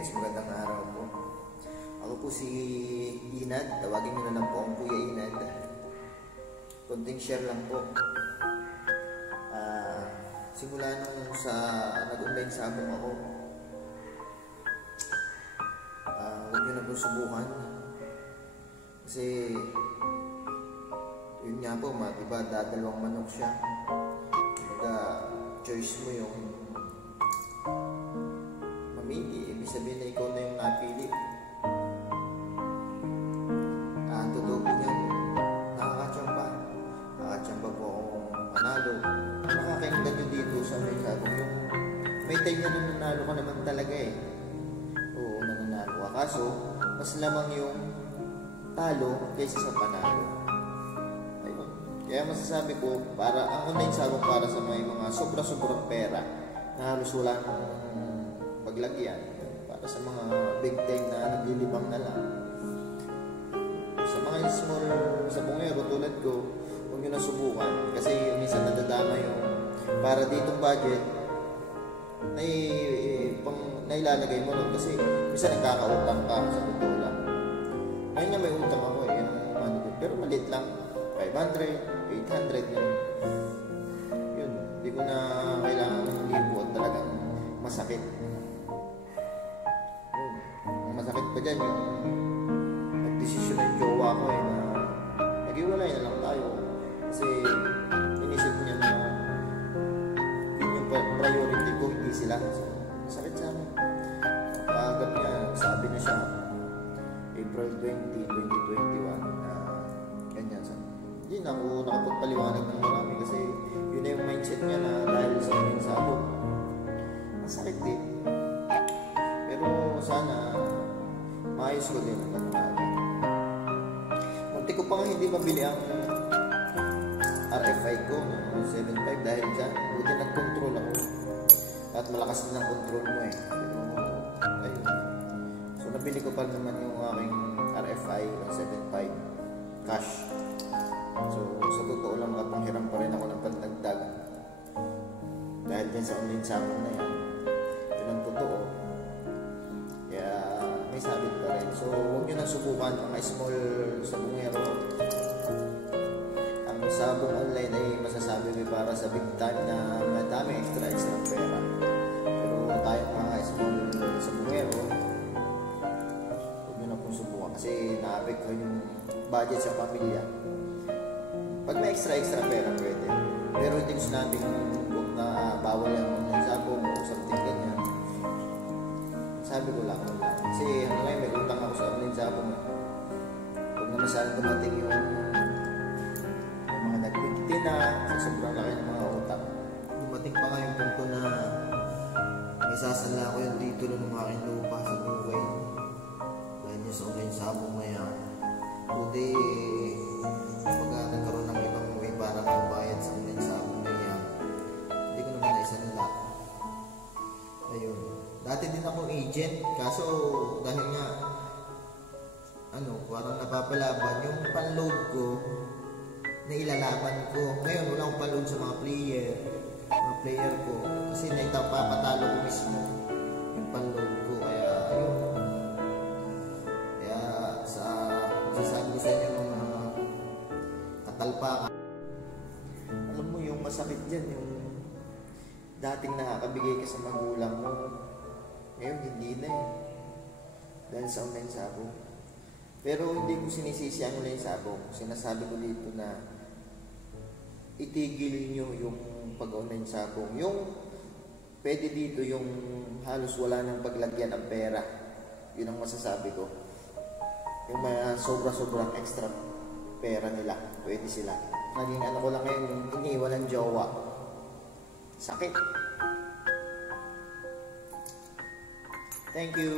guys, magandang araw po. Ako po si Inad, tawagin nyo na lang po ang Kuya Inad. Konting share lang po. Simula nung sa nag-online sabong ako, huwag nyo na po subukan. Kasi yun nga po, diba, dadalawang manok siya. Choice mo yung mamili, ibig sabihin na ikaw na yung napili. Totoo po yan, nakakatsamba po akong panalo. Nakakainggan nyo dito sa may sabong yung may time na nananalo ka naman talaga eh. Oo, nananalo ka, kaso mas lamang yung talo kaysa sa panalo. Kaya masasabi ko, para ang online sabong para sa mga sobra-sobrang pera na halos wala nang paglagyan, para sa mga big time na naglilibang na lang. Sa mga small sabongero tulad ko, huwag nyo na subukan kasi minsan nadadama yung para ditong budget na ilalagay mo nun kasi minsan nagkakautang ka sa totoo lang. Ngayon nga may utang ako eh, pero maliit lang, 500, 800 yun, hindi ko na kailangan ng libo at talagang masakit. Yun. Ang masakit pa dyan yung nag-desisyon ng jowa ko eh na nag-iwalay na lang tayo kasi inisip niya na yun yung priority ko, hindi sila. So, masakit sa akin. Agad niya, sabi na siya April 20, 2021 na ganyan sa hindi na ako nakapagpaliwanag ng marami kasi yun na yung mindset niya na dahil sa online sabong. Masakit din. Pero sana maayos ko din ang kanunada. Munti ko pa nga hindi mabili ang RFI ko ng 7.5 dahil dyan. Buti nag-control ako. At malakas din ang control mo eh. Pero ayun. So nabili ko pa naman yung aking RFI ng 7.5 cash. So, sa totoo lang, nakapanghiram pa rin ako ng pandagdag dahil din sa online sabong na yan. Yun ang totoo. Kaya may sabit pa rin. So, huwag nyo nang subukan ang small sabongero. Ang sabong online ay masasabi ko para sa big time na madami extra pera. Pero tayo mga small sabongero, huwag nyo na pong subukan kasi na-apekto yung budget sa pamilya. Pag may extra pera pwede. Pero hindi ko sinabing huwag na bawal ang online sabong o something ganyan. Sabi ko lang. Kasi hanggang may utang ako sa online sabong. Huwag naman sana dumating yung mga nag-20 na sa sobrang laki ng mga utang. Dumating pa nga yung punto na may sasala ko yung titulo ng aking lupa sa buhay. Dahil yun sa online sabong na yan. Buti nagkaroon ng ibang way para mabayad sa online sabong na yan. Hindi ko naman naisanla. Ayun. Dati din akong agent. Kaso dahil nga parang napapalaban yung panload ko na ilalaban ko. Ngayon wala akong panload sa mga player ko. Kasi papatalo ko mismo yung panload ko. Kaya ayun. Kaya sasabi sa inyo mga katalpakan. Alam mo yung masakit dyan, yung dating nakakabigay ka sa magulang mo, ngayon hindi na eh. Dahil sa online sabong. Pero hindi ko sinisisi ang online sabong. Sinasabi ko dito na itigil nyo yung pag-online sabong. Yung pwede dito yung halos wala nang paglagyan ng pera. Yun ang masasabi ko. Yung mga sobra-sobrang extra pera nila, pwede sila. Naging ko lang ngayon, yung iniwan ng jowa. Sakit. Thank you.